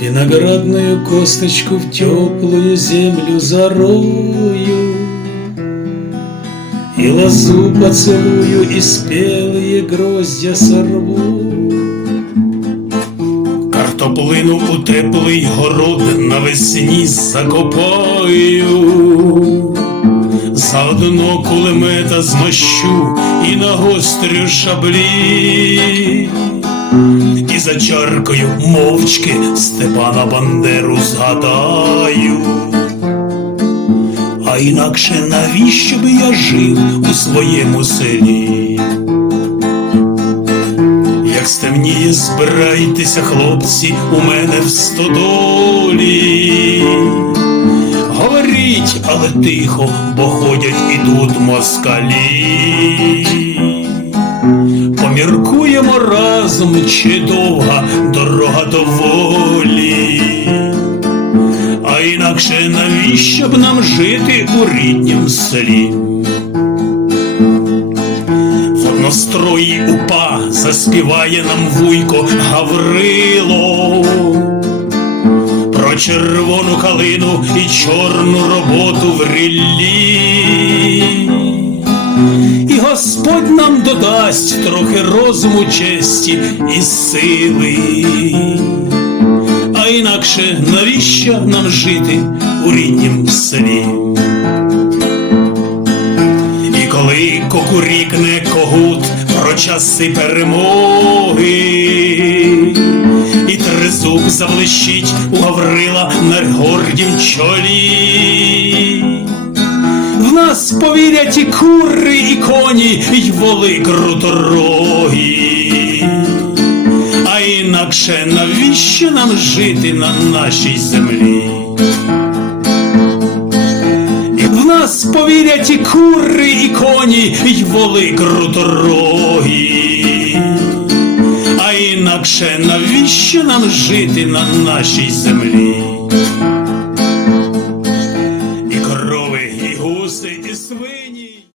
Виноградную косточку в теплую землю зарою. И лозу поцелую, и спелые гроздья сорву. Картоплину у теплий город навесні закопаю, заодно кулемета змощу і нагострю шаблі, і за чаркою мовчки Степана Бандеру згадаю. А інакше навіщо би я жив у своєму селі? Як стемніє, збирайтеся, хлопці, у мене в стодолі. Говоріть, але тихо, бо ходять і тут москалі. Разом, чи довга дорога до волі. А інакше навіщо б нам жити у ріднім селі? В однострої упа заспіває нам вуйко Гаврило про червону калину і чорну роботу в ріллі. Господь нам додасть трохи розуму, честі і сили. А інакше навіщо нам жити у ріднім селі? І коли кукурікне когут про часи перемоги, і тризуб заблищить у Гаврила на гордім чолі. Нас повірять і кури, і коні, і воли круторогі. А інакше навіщо нам жити на нашій землі? І в нас повірять і кури, і коні, і воли круторогі. А інакше навіщо нам жити на нашій землі?